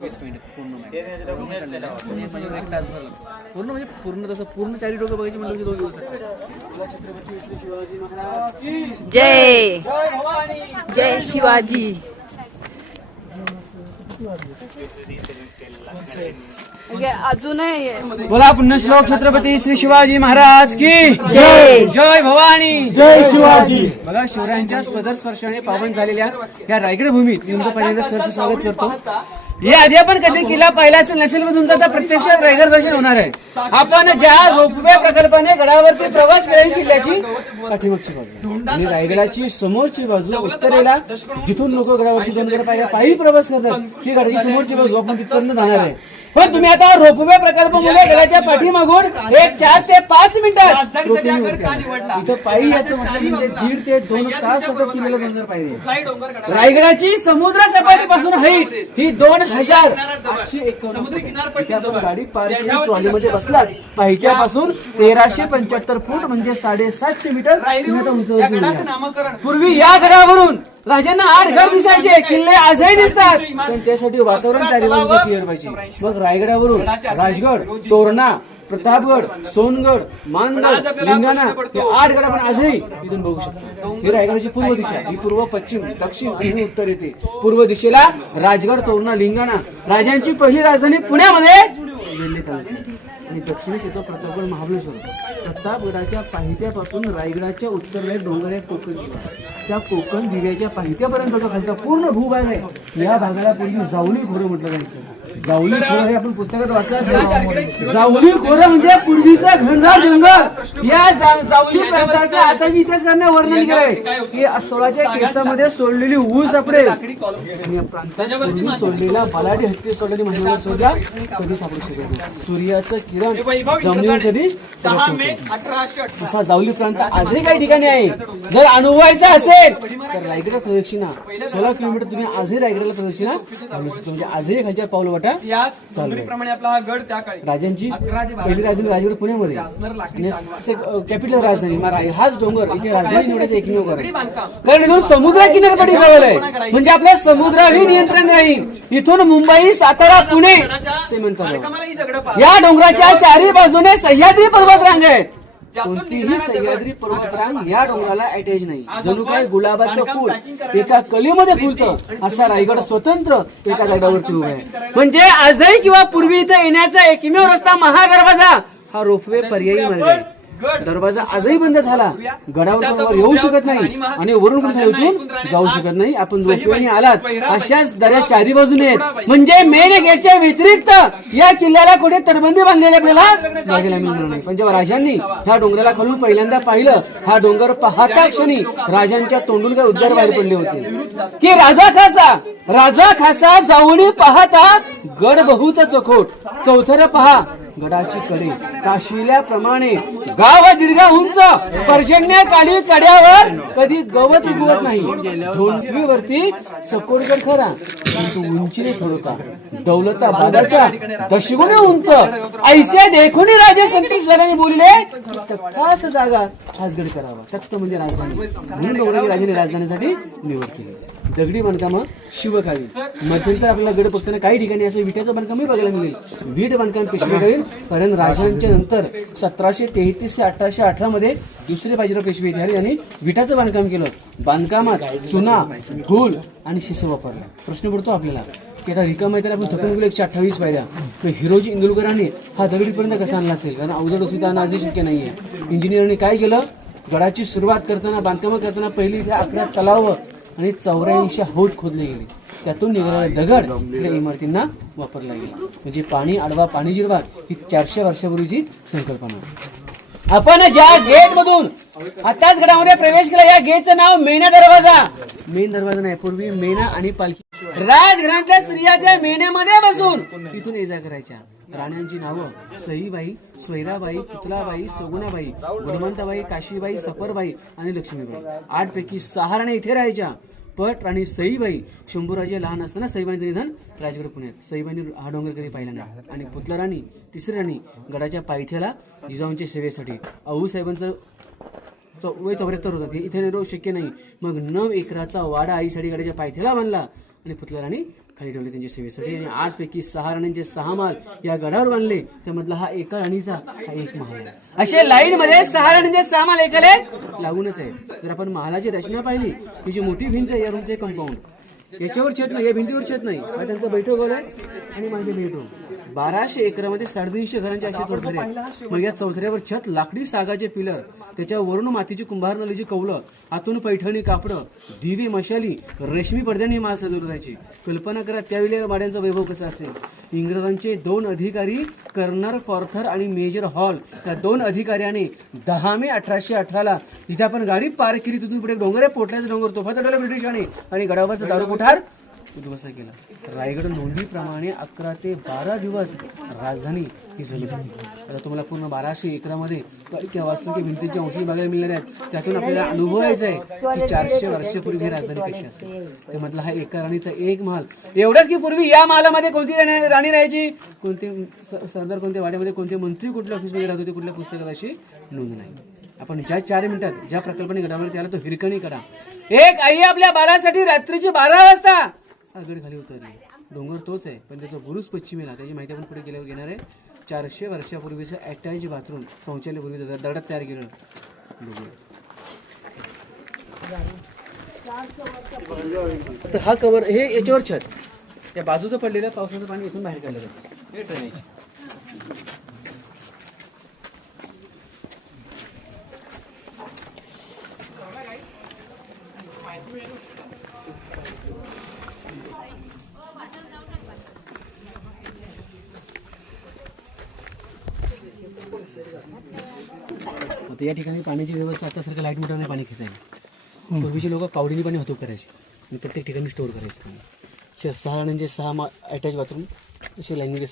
20 minute पूर्ण म्हणजे एक तास भरला पूर्ण म्हणजे पूर्ण तसं पूर्ण 4 डोकं बघायची म्हणजे 2 दिवस जय जय शिवाजी. अजूनही बोला पुण्यश्लोक छत्रपती श्री शिवाजी महाराज की जय. जय भवानी जय शिवाजी. बघा शिवरायांच्या स्वदर स्पर्शाने पावन झालेल्या या रायगड भूमीत मी तुमचं पहिल्यांदा सहर्ष स्वागत करतो. या आधी आपण कधी किल्ला पाहिला असेल नसेल पण तुमचं आता प्रत्यक्षात रायगड दर्शन होणार आहे. आपण ज्या रोपवे प्रकल्पाने गडावरती प्रवास केला किल्ल्याची पाठीमागची बाजू आणि रायगडाची समोरची बाजू उत्तरेला जिथून लोक गडावरती जाऊन पायी प्रवास करतात ती गडाची समोरची बाजू आपण तिथपर्यंत जाणार आहे. पण तुम्ही आता रोपवे प्रकल्पामुळे गडाच्या पाठीमागून एक 4 ते 5 मिनिटात इथं पायी याचं म्हणजे 1.5 ते 2 तास किल्ल्याला जाणार पाहिजे. रायगडाची समुद्र सपाटीपासून हाईट ही 2851 गाडी पार्क ट्रॉलीमध्ये बसलात पायथ्यापासून 1375 फूट म्हणजे 750 मीटर उंचीवर. पूर्वी या गडावरून राजांना 8 घर दिसायचे, किल्ले आजही दिसतात पण त्यासाठी वातावरण चारी बाजूला क्लिअर पाहिजे. मग रायगडावरून राजगड, तोरणा, प्रतापगड, सोनगड, मानगड, लिंगाणा हे 8 गड आपण आजही इथून बघू शकतो. ही रायगडाची पूर्व दिशा, ही पूर्व, पश्चिम, दक्षिण आणि उत्तर येते. पूर्व दिशेला राजगड, तोरणा, लिंगाणा. राजांची पहिली राजधानी पुण्यामध्ये आणि दक्षिणेस येतो प्रतापगड, महाबळेश्वर. प्रतापगडाच्या पायथ्यापासून रायगडाच्या उत्तरेला डोंगर आहे कोकण दिवा. त्या कोकण दिव्याच्या पायथ्यापर्यंतचा खालचा पूर्ण भूभाग आहे. या भागाला पूर्वी जावली खोरं म्हटलं जायचं. जावली खोरं हे आपण पुस्तकात वाचलं असेल. जावली खोरं म्हणजे पूर्वीचा घनदाट जंगल. या जावली प्रांताचा आता मी इतिहासकारांनी वर्णन केलंय की 16च्या केसामध्ये सोडलेली ऊस सापडेल. या प्रांतात पूर्वी सोडलेला बलाढ्य हत्ती सोडलेली महिन्याला शोधा कधी सापडू शकत नाही. सूर्याचं किरण जमिनीवर कधी असा जावली प्रांत आजही काही ठिकाणी आहे. जर अनुभवायचा असेल तर रायगड प्रदक्षिणा 16 किलोमीटर तुम्ही आजही रायगडला प्रदक्षिणा म्हणजे आजही खालच्या पाऊल वाटा आपला हा गड त्या काळी राजांची पहिली राजधानी राजगड पुण्यामध्ये कॅपिटल राजधानी. हाच डोंगर इथे राजधानी निवडायचं एकमेव घर आहे कारण इथून समुद्र किनारपट्टी जवळ आहे म्हणजे आपल्या समुद्रावरही नियंत्रण नाही. इथून मुंबई, सातारा, पुणे सीमांत या डोंगराच्या चारी बाजूने सह्याद्री पर्वतरांग आहेत. कोणतीही सह्याद्री पर्वतरांग या डोंगराला अटॅच नाही. जणू काय गुलाबाचं फूल एका कलीमध्ये फुलतं असा रायगड स्वतंत्र एका जागेवरती उभा आहे. म्हणजे आजही किंवा पूर्वी इथं येण्याचा एकमेव रस्ता महादरवाजा हा रोपवे पर्यायी मार्ग आहे. दरवाजा आजही बंद झाला. गडावर येऊ शकत नाही आणि वरून उठून जाऊ शकत नाही. आपण रोपवेने आलात अशाच दऱ्या चारी बाजूने आहेत. म्हणजे मेन गेटच्या व्यतिरिक्त या किल्ल्याला कुठे तटबंदी बांधलेली आपल्याला बघायला मिळणार नाही. पण जेव्हा राजांनी ह्या डोंगराला खालून पहिल्यांदा पाहिलं हा डोंगर पाहता क्षणी राजांच्या तोंडून काय उद्गार बाहेर पडले होते की राजा खासा जाऊन पाहता गड बहुत चकोट. चौथर पहा गडाची कडे काशिल्याप्रमाणे गाव दीर्घा उंच. पर्जन्यकाली कड्यावर कधी गवत उगवत नाही. ढोंटवीवरती चकोरगड खरा परंतु उंचीने थोडका. दौलताबादाच्या दशगुणे उंच. ऐसे देखून राजे संतोष झाल्याने बोलले तख्तास जागा हाच गड करावा. तख्त म्हणजे राजधानी म्हणून डोंगराची राजाने राजधानीसाठी निवड केली. दगडी बांधकाम शिवकाळी मध्यंतर आपल्याला गड बघताना काही ठिकाणी असं विट्याचं बांधकामही बघायला मिळेल. वीट बांधकाम पेशवेकडे कारण राजांच्या नंतर 1733 ते 1818 मध्ये दुसरे बाजीराव पेशवे यांनी विटाचं बांधकाम केलं. बांधकामात चुना, धूल आणि शिस वापरला. प्रश्न पडतो आपल्याला की आता रिकामा आहे आपण थकून गेलो 128 पायऱ्या तर हिरोजी इंदुरकरांनी हा दगडीपर्यंत कसा आणला असेल कारण अवजड सुद्धा आजही शक्य नाहीये. इंजिनियरने काय केलं गडाची सुरुवात करताना बांधकाम करताना पहिली 11 तलाव आणि 84 हौद खोदले गेले. त्यातून निघालेला दगड आपल्या इमारतींना वापरला गेला. म्हणजे पाणी अडवा पाणी जिरवा ही 400 वर्षापूर्वीची संकल्पना. आपण ज्या गेट मधून आताच गडामध्ये प्रवेश केला या गेटचं नाव मेना दरवाजा. मेन दरवाजा नाही पूर्वी मेना आणि पालखी. राजघराण्यातल्या स्त्रिया त्या मेण्यामध्ये बसून तिथून ये जा करायच्या. राण्यांची नावं सईबाई, स्वैराबाई, पुतलाबाई, सगुणाबाई, गुणवंताबाई, काशीबाई, सफरबाई आणि लक्ष्मीबाई. 8 पैकी 6 राण्या इथे राहायच्या. पट आणि सईबाई शंभूराजे लहान असताना सईबाईंचं निधन राजगड पुण्यात. सईबाईंनी हा डोंगर कधी पाहिला नाही. आणि पुतला राणी तिसरी राणी गडाच्या पायथ्याला जिजाऊंच्या सेवेसाठी. आऊ साहेबांचं वय 74 होतं ते इथे नेरो शक्य नाही. मग 9 एकराचा वाडा आईसाठी गडाच्या पायथ्याला बांधला आणि पुतला राणी खाली ठेवले त्यांच्या सेवेसाठी आणि 8 पैकी 6 राण्यांचे 6 महाल या गडावर बांधले. त्यामधला हा एका राणीचा हा एक महाल आहे. असे लाईन मध्ये 6 राण्यांचे 6 महाल एकाला एक लागूनच आहे. जर आपण महालाची रचना पाहिली, ही जी मोठी भिंत आहे या रूमचे कंपाऊंड, याच्यावर छत नाही, या भिंतीवर छत नाही. हा त्यांचा बैठक हॉल आहे आणि मागे बेडरूम. 1200 एकरामध्ये 350 घरांचे असे चौथरे आहेत. मग या चौथऱ्यावर छत, लाकडी सागाचे पिलर, त्याच्यावरून मातीची कुंभार नलीची कौलं, आतून पैठणी कापडं, दिवे, मशाली, रेशमी पडद्याने माल सजवून राहायचे. कल्पना करा त्यावेळी या वाड्यांचा वैभव कसा असेल. इंग्रजांचे 2 अधिकारी कर्नल पॉर्थर आणि मेजर हॉल या 2 अधिकाऱ्याने 10 मे 1818 जिथे आपण गाडी पार केली तिथून पुढे डोंगर आहे, पोटल्याचा डोंगर, तोफा चढवला ब्रिटिशांनी आणि गडावरचा दारू कोठार उद्ध्वस्त केला. रायगड नोंदीप्रमाणे 11 ते 12 दिवस राजधानी ही झाली होती. आता तुम्हाला पूर्ण 1200 एकरामध्ये किंवा वास्तविक भिंतीच्या अंशी बघायला मिळणार आहेत. त्यातून आपल्याला अनुभवायचं आहे की 400 वर्षापूर्वी ही राजधानी कशी असेल. त्यामधला हा एका राणीचा एक महाल. एवढंच की पूर्वी या महालामध्ये कोणती राणी राहायची, कोणते सरदार कोणत्या वाड्यामध्ये, कोणते मंत्री कुठल्या ऑफिसमध्ये राहत होते, कुठल्या पुस्तकात अशी नोंद नाही. आपण ज्या 4 मिनिटात ज्या प्रकल्पाने गडावरती आला तो हिरकणी करा. एक आई आपल्या बाळासाठी रात्रीची 12 वाजता गड खाली उतरली. डोंगर तोच आहे पण त्याचा बुरुज पश्चिमेला, त्याची माहिती आपण पुढे गेल्यावर घेणार आहे. 400 वर्षापूर्वीचं अटॅच बाथरूम शौचालयापूर्वी दगडात तयार केलं. तर हा कवर, हे याच्यावर छत, या बाजूचं पडलेलं पावसाचं पाणी इथून बाहेर काढलं जातं. हे ड्रेनेज. आता या ठिकाणी पाण्याची व्यवस्था आता सारखं लाईट मोटरने पाणी खेचायला. पूर्वीचे लोक कावडीने पाणी वाहतूक करायचे आणि प्रत्येक ठिकाणी स्टोअर करायचे. 6 राण्यांचे 6 अटॅच बाथरूम असे लाईनमध्ये